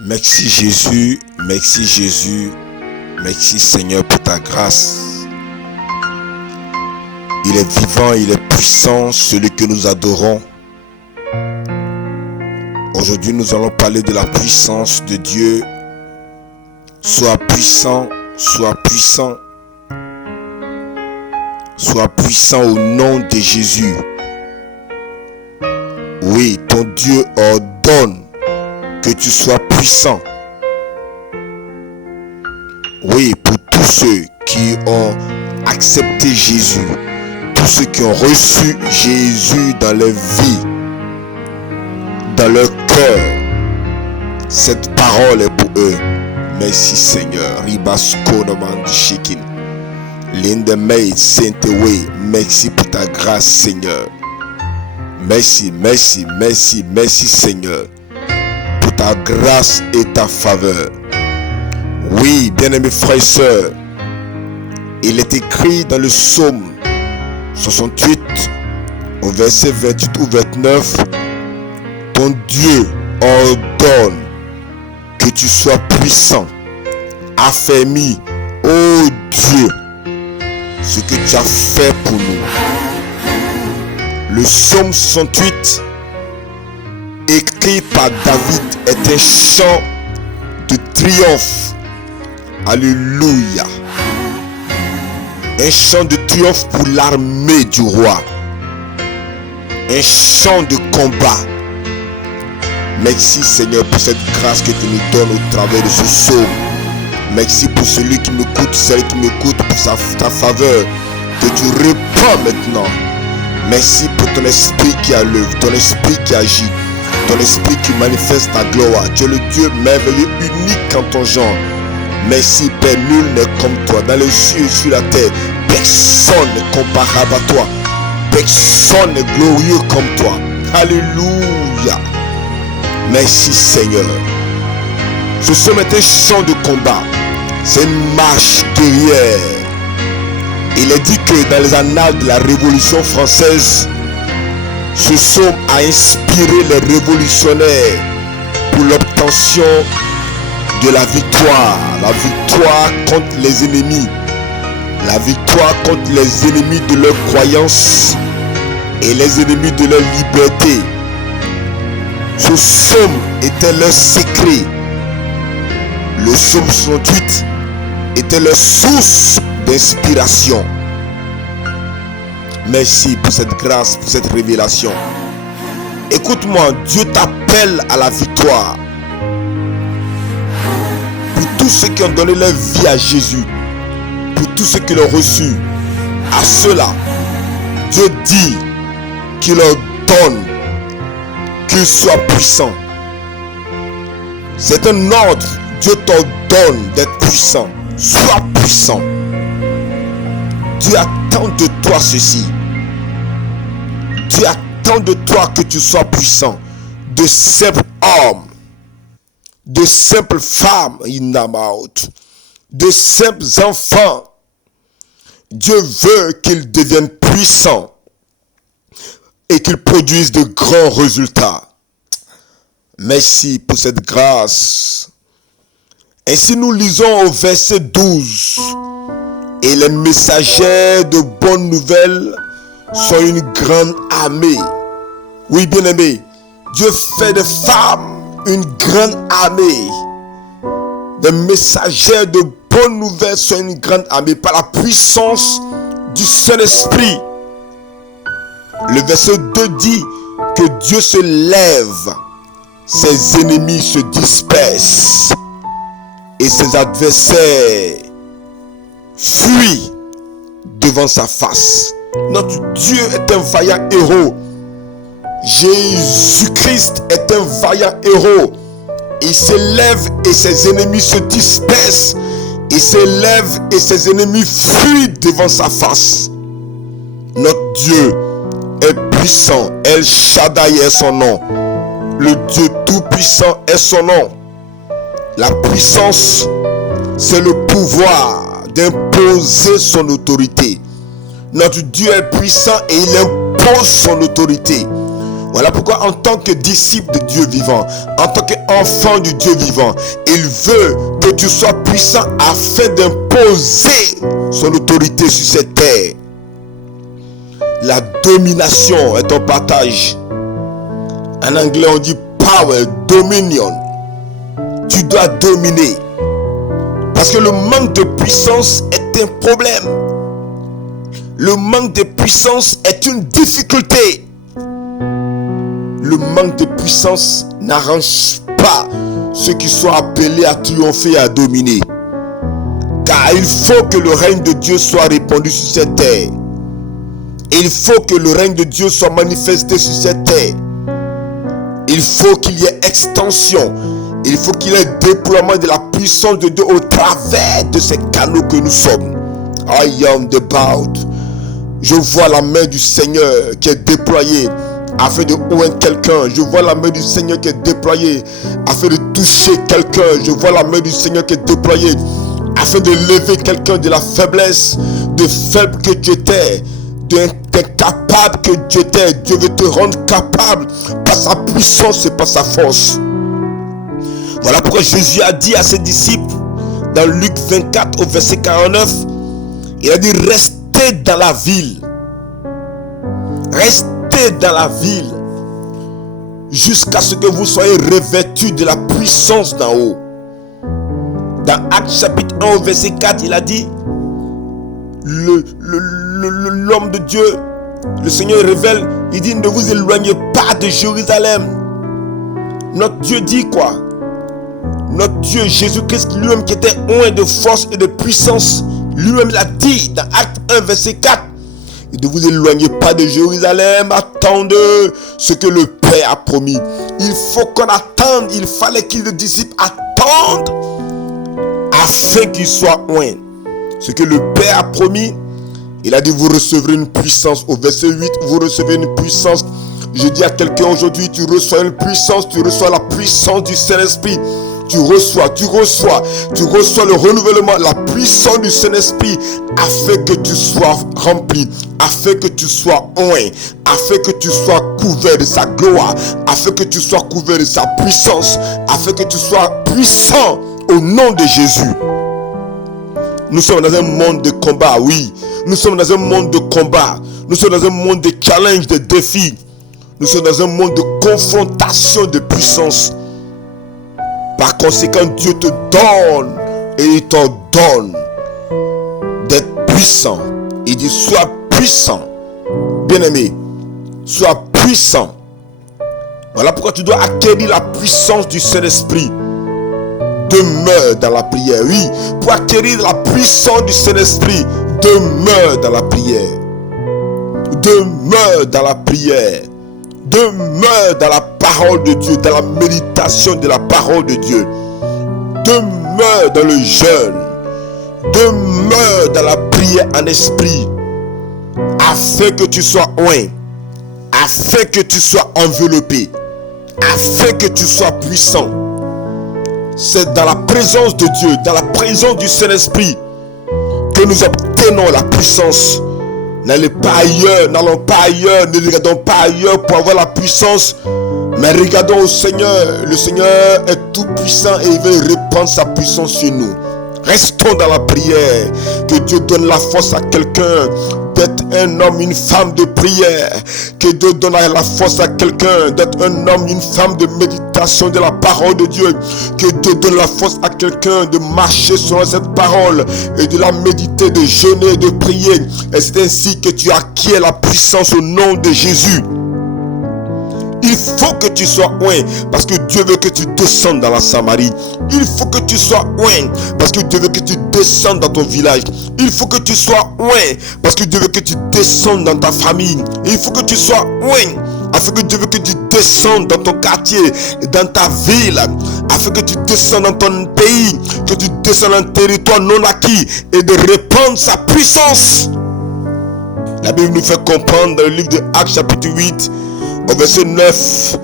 Merci Jésus, merci Jésus, merci Seigneur pour ta grâce. Il est vivant, il est puissant, celui que nous adorons. Aujourd'hui, nous allons parler de la puissance de Dieu. Sois puissant, sois puissant. Sois puissant au nom de Jésus. Oui, ton Dieu ordonne que tu sois puissant. Oui, pour tous ceux qui ont accepté Jésus, tous ceux qui ont reçu Jésus dans leur vie, dans leur cœur, cette parole est pour eux. Merci Seigneur. Merci pour ta grâce Seigneur. Merci, merci, merci, merci Seigneur pour ta grâce et ta faveur. Oui, bien-aimés frères et sœurs, il est écrit dans le psaume 68 au verset 28 ou 29, ton Dieu ordonne que tu sois puissant, affermi, ô Dieu, ce que tu as fait pour nous. Le psaume 68 écrit par David est un chant de triomphe. Alléluia. Un chant de triomphe pour l'armée du roi. Un chant de combat. Merci Seigneur pour cette grâce que tu nous donnes au travers de ce psaume. Merci pour celui qui m'écoute, celle qui m'écoute, pour ta faveur que tu répands maintenant. Merci pour ton esprit qui a l'œuvre, ton esprit qui agit, ton esprit qui manifeste ta gloire. Tu es le Dieu merveilleux, unique en ton genre. Merci Père, nul n'est comme toi. Dans les cieux et sur la terre, personne n'est comparable à toi. Personne n'est glorieux comme toi. Alléluia. Merci Seigneur. Ce psaume est un chant de combat. C'est une marche guerrière. Il est dit que dans les annales de la Révolution française, ce psaume a inspiré les révolutionnaires pour l'obtention de la victoire contre les ennemis, la victoire contre les ennemis de leur croyance et les ennemis de leur liberté. Ce psaume était leur secret. Le psaume 68 était leur source d'inspiration. Merci pour cette grâce, pour cette révélation. Écoute-moi, Dieu t'appelle à la victoire. Pour tous ceux qui ont donné leur vie à Jésus, pour tous ceux qui l'ont reçu, à ceux-là, Dieu dit qu'il leur donne qu'ils soient puissants. C'est un ordre. Dieu t'ordonne d'être puissant. Sois puissant. Dieu attend de toi ceci. Dieu attend de toi que tu sois puissant. De simples hommes, de simples femmes, de simples enfants. Dieu veut qu'ils deviennent puissants et qu'ils produisent de grands résultats. Merci pour cette grâce. Ainsi nous lisons au verset 12. Et les messagers de bonnes nouvelles sont une grande armée. Oui, bien-aimé, Dieu fait des femmes une grande armée. Les messagers de bonnes nouvelles sont une grande armée par la puissance du Saint-Esprit. Le verset 2 dit que Dieu se lève, ses ennemis se dispersent et ses adversaires fuient devant sa face. Notre Dieu est un vaillant héros. Jésus-Christ est un vaillant héros. Il s'élève et ses ennemis se dispersent. Il s'élève et ses ennemis fuient devant sa face. Notre Dieu est puissant. El Shaddai est son nom. Le Dieu tout-puissant est son nom. La puissance, c'est le pouvoir d'imposer son autorité. Notre Dieu est puissant et il impose son autorité. Voilà pourquoi en tant que disciple de Dieu vivant, en tant qu'enfant du Dieu vivant, il veut que tu sois puissant afin d'imposer son autorité sur cette terre. La domination est ton partage. En anglais on dit power, dominion. Tu dois dominer. Parce que le manque de puissance est un problème. Le manque de puissance est une difficulté. Le manque de puissance n'arrange pas ceux qui sont appelés à triompher et à dominer. Car il faut que le règne de Dieu soit répandu sur cette terre. Il faut que le règne de Dieu soit manifesté sur cette terre. Il faut qu'il y ait extension. Il faut qu'il y ait déploiement de la puissance de Dieu au travers de ces canaux que nous sommes. I am the bound. Je vois la main du Seigneur qui est déployée afin de oindre quelqu'un. Je vois la main du Seigneur qui est déployée afin de toucher quelqu'un. Je vois la main du Seigneur qui est déployée afin de lever quelqu'un de la faiblesse, de faible que tu étais, d'incapable que tu étais. Dieu veut te rendre capable par sa puissance et par sa force. Voilà pourquoi Jésus a dit à ses disciples dans Luc 24 au verset 49, il a dit: restez dans la ville. Restez dans la ville jusqu'à ce que vous soyez revêtus de la puissance d'en haut. Dans Actes chapitre 1 au verset 4, il a dit: l'homme de Dieu, le Seigneur révèle, il dit: ne vous éloignez pas de Jérusalem. Notre Dieu dit quoi? Notre Dieu Jésus-Christ lui-même qui était oint de force et de puissance, lui-même l'a dit dans Acte 1 verset 4. Ne vous éloignez pas de Jérusalem, attendez ce que le Père a promis. Il faut qu'on attende, il fallait que les disciples attendent afin qu'ils soient oints. Ce que le Père a promis, il a dit: vous recevrez une puissance. Au verset 8, vous recevez une puissance. Je dis à quelqu'un aujourd'hui, tu reçois une puissance, tu reçois la puissance du Saint-Esprit. Tu reçois le renouvellement, la puissance du Saint-Esprit afin que tu sois rempli, afin que tu sois oint, afin que tu sois couvert de sa gloire, afin que tu sois couvert de sa puissance, afin que tu sois puissant au nom de Jésus. Nous sommes dans un monde de combat, oui. Nous sommes dans un monde de combat. Nous sommes dans un monde de challenge, de défis. Nous sommes dans un monde de confrontation de puissance. Par conséquent, Dieu te donne et il t'ordonne d'être puissant. Il dit: sois puissant. Bien-aimé, sois puissant. Voilà pourquoi tu dois acquérir la puissance du Saint-Esprit. Demeure dans la prière. Oui, pour acquérir la puissance du Saint-Esprit, demeure dans la prière. Demeure dans la prière. Demeure dans la parole de Dieu, dans la méditation de la parole de Dieu. Demeure dans le jeûne. Demeure dans la prière en esprit. Afin que tu sois oint. Afin que tu sois enveloppé. Afin que tu sois puissant. C'est dans la présence de Dieu, dans la présence du Saint-Esprit que nous obtenons la puissance. N'allons pas ailleurs, ne regardons pas ailleurs pour avoir la puissance, mais regardons au Seigneur. Le Seigneur est tout puissant et il veut répandre sa puissance sur nous. Restons dans la prière. Que Dieu donne la force à quelqu'un d'être un homme, une femme de prière. Que Dieu donne la force à quelqu'un d'être un homme, une femme de méditation de la parole de Dieu. Que Dieu donne la force à quelqu'un de marcher sur cette parole et de la méditer, de jeûner, de prier. Et c'est ainsi que tu acquiers la puissance au nom de Jésus. Il faut que tu sois oint parce que Dieu veut que tu descendes dans la Samarie. Il faut que tu sois oint parce que Dieu veut que tu descendes dans ton village. Il faut que tu sois oint parce que Dieu veut que tu descendes dans ta famille. Il faut que tu sois oint afin que Dieu veut que tu descendes dans ton quartier, dans ta ville, afin que tu descendes dans ton pays, que tu descendes dans un territoire non acquis et de répandre sa puissance. La Bible nous fait comprendre dans le livre de Actes chapitre 8 au verset 9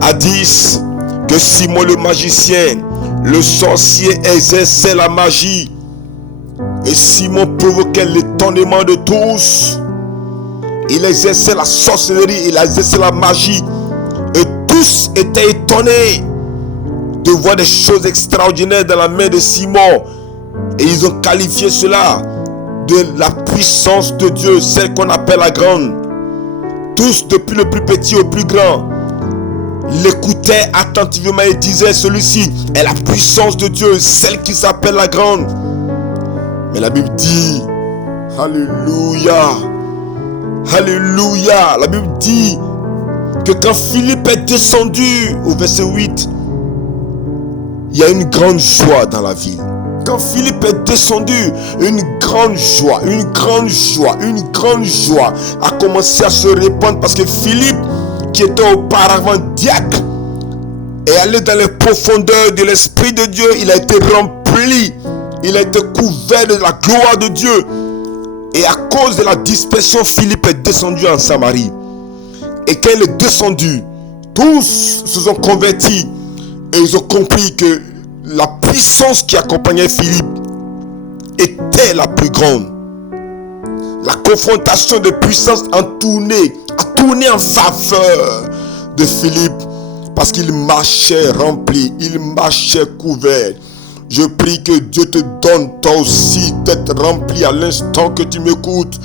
à 10 que Simon le magicien, le sorcier, exerçait la magie et Simon provoquait l'étonnement de tous. Il exerçait la sorcellerie, il exerçait la magie tous étaient étonnés de voir des choses extraordinaires dans la main de Simon. Et ils ont qualifié cela de la puissance de Dieu, celle qu'on appelle la grande. Tous, depuis le plus petit au plus grand, l'écoutaient attentivement et disaient, celui-ci est la puissance de Dieu, celle qui s'appelle la grande. Mais la Bible dit, alléluia, alléluia, la Bible dit que quand Philippe est descendu au verset 8, il y a une grande joie dans la ville. Quand Philippe est descendu, une grande joie a commencé à se répandre, parce que Philippe, qui était auparavant diacre, est allé dans les profondeurs de l'Esprit de Dieu. Il a été rempli, il a été couvert de la gloire de Dieu. Et à cause de la dispersion, Philippe est descendu en Samarie. Et quand il est descendu, tous se sont convertis et ils ont compris que la puissance qui accompagnait Philippe était la plus grande. La confrontation de puissance a tourné en faveur de Philippe, parce qu'il marchait rempli, il marchait couvert. Je prie que Dieu te donne toi aussi d'être rempli à l'instant que tu m'écoutes,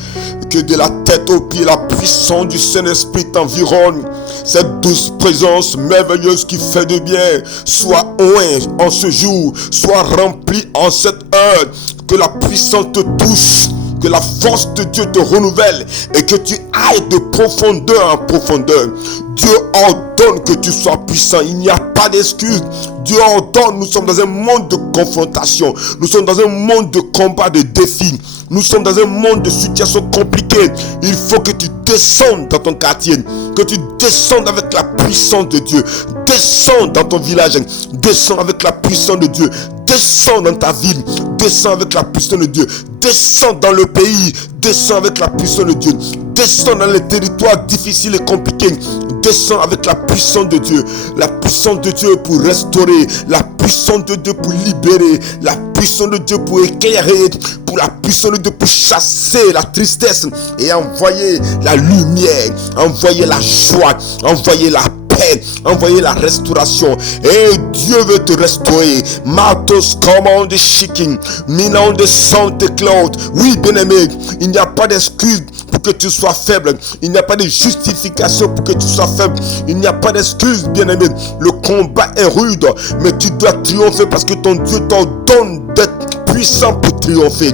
que de la tête aux pieds la puissance du Saint-Esprit t'environne. Cette douce présence merveilleuse qui fait du bien soit oint en ce jour, soit remplie en cette heure, que la puissance te touche, que la force de Dieu te renouvelle et que tu ailles de profondeur en profondeur. Dieu ordonne que tu sois puissant. Il n'y a pas d'excuse. Dieu ordonne. Nous sommes dans un monde de confrontation. Nous sommes dans un monde de combat, de défis. Nous sommes dans un monde de situations compliquées. Il faut que tu descendes dans ton quartier, que tu descendes avec la puissance de Dieu. Descends dans ton village. Descends avec la puissance de Dieu. Descends dans ta ville. Descends avec la puissance de Dieu. Descends dans le pays. Descends avec la puissance de Dieu. Descends dans les territoires difficiles et compliqués. Descends avec la puissance de Dieu. La puissance de Dieu pour restaurer. La puissance de Dieu pour libérer. La puissance de Dieu pour éclairer. Pour la puissance de Dieu pour chasser la tristesse et envoyer la lumière. Envoyer la joie. Envoyer la paix, envoyer la restauration. Et Dieu veut te restaurer. Matos command the shaking, minant de santé cloud. Oui, bien-aimé, il n'y a pas d'excuse pour que tu sois faible. Il n'y a pas de justification pour que tu sois faible. Il n'y a pas d'excuse, bien-aimé. Le combat est rude, mais tu dois triompher parce que ton Dieu t'ordonne d'être puissant pour triompher.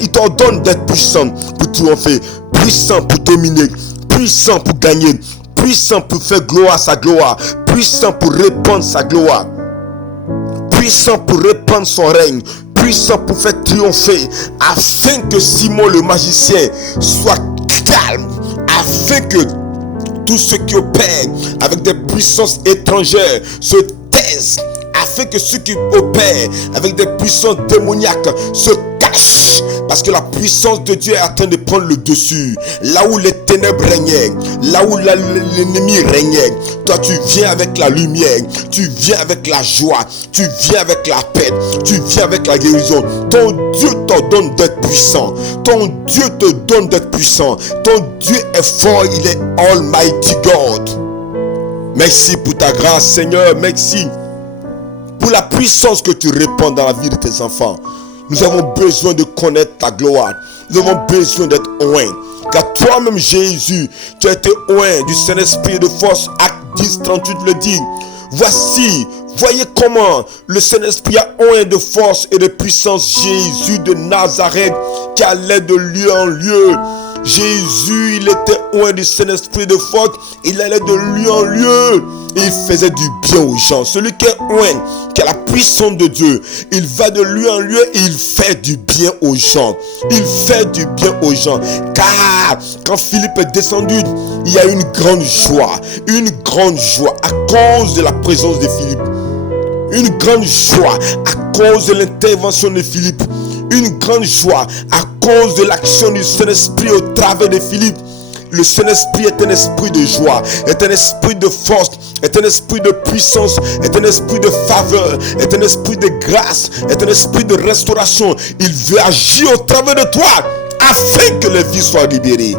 Il t'ordonne d'être puissant pour triompher, puissant pour dominer, puissant pour gagner, puissant pour faire gloire à sa gloire, puissant pour répandre sa gloire, puissant pour répandre son règne, puissant pour faire triompher, afin que Simon le magicien soit calme, afin que tous ceux qui opèrent avec des puissances étrangères se taisent, afin que ceux qui opèrent avec des puissances démoniaques se cachent, parce que la puissance de Dieu est en train de prendre le dessus. Là où les ténèbres régnaient, là où l'ennemi régnait, toi tu viens avec la lumière, tu viens avec la joie, tu viens avec la paix, tu viens avec la guérison. Ton Dieu t'ordonne d'être puissant, ton Dieu te donne d'être puissant, ton Dieu est fort, il est Almighty God. Merci pour ta grâce, Seigneur, merci pour la puissance que tu répands dans la vie de tes enfants. Nous avons besoin de connaître ta gloire. Nous avons besoin d'être oint. Car toi-même, Jésus, tu as été oint du Saint-Esprit et de force. Acte 10, 38 le dit. Voici, voyez comment le Saint-Esprit a oint de force et de puissance Jésus de Nazareth, qui allait de lieu en lieu. Jésus, il était oint du Saint-Esprit de force, il allait de lieu en lieu, et il faisait du bien aux gens. Celui qui est oint, qui a la puissance de Dieu, il va de lieu en lieu et il fait du bien aux gens. Il fait du bien aux gens. Car quand Philippe est descendu, il y a une grande joie à cause de la présence de Philippe. Une grande joie à cause de l'intervention de Philippe. Une grande joie à cause de l'action du Saint-Esprit au travers de Philippe. Le Saint-Esprit est un esprit de joie, est un esprit de force, est un esprit de puissance, est un esprit de faveur, est un esprit de grâce, est un esprit de restauration. Il veut agir au travers de toi afin que les vies soient libérées.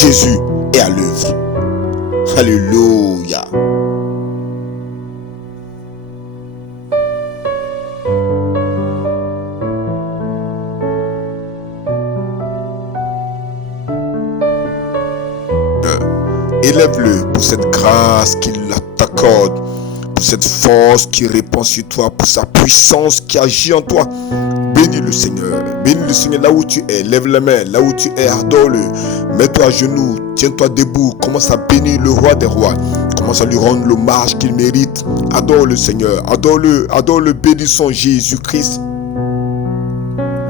Jésus est à l'œuvre. Alléluia. Élève-le pour cette grâce qu'il t'accorde, pour cette force qui répand sur toi, pour sa puissance qui agit en toi. Bénis le Seigneur. Bénis le Seigneur là où tu es. Lève la main là où tu es. Adore-le. Mets-toi à genoux. Tiens-toi debout. Commence à bénir le roi des rois. Commence à lui rendre l'hommage qu'il mérite. Adore le Seigneur. Adore-le. Adore-le. Bénis son Jésus-Christ.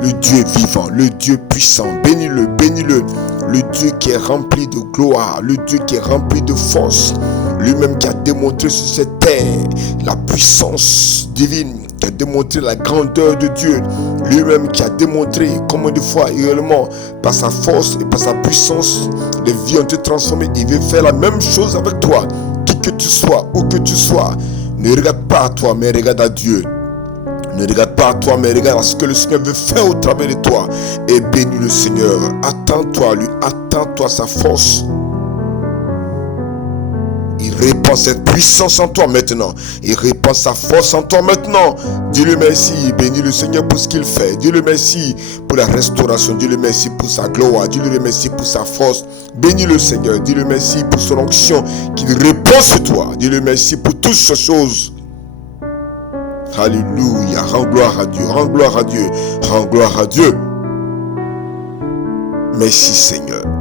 Le Dieu vivant. Le Dieu puissant. Bénis-le. Bénis-le. Le Dieu qui est rempli de gloire. Le Dieu qui est rempli de force. Lui-même qui a démontré sur cette terre la puissance divine, qui a démontré la grandeur de Dieu, lui-même qui a démontré combien de fois réellement par sa force et par sa puissance les vies ont été transformées. Il veut faire la même chose avec toi, qui que tu sois, où que tu sois. Ne regarde pas à toi, mais regarde à Dieu. Ne regarde pas à toi, mais regarde à ce que le Seigneur veut faire au travers de toi. Et bénis le Seigneur. Attends-toi à lui, attends-toi à sa force. Il répand cette puissance en toi maintenant. Il répand sa force en toi maintenant. Dis-le merci. Bénis le Seigneur pour ce qu'il fait. Dis-le merci pour la restauration. Dis-le merci pour sa gloire. Dis-le merci pour sa force. Bénis le Seigneur. Dis-le merci pour son onction qui répand sur toi. Dis-le merci pour toutes ces choses. Alléluia. Rends gloire à Dieu. Rends gloire à Dieu. Rends gloire à Dieu. Merci Seigneur.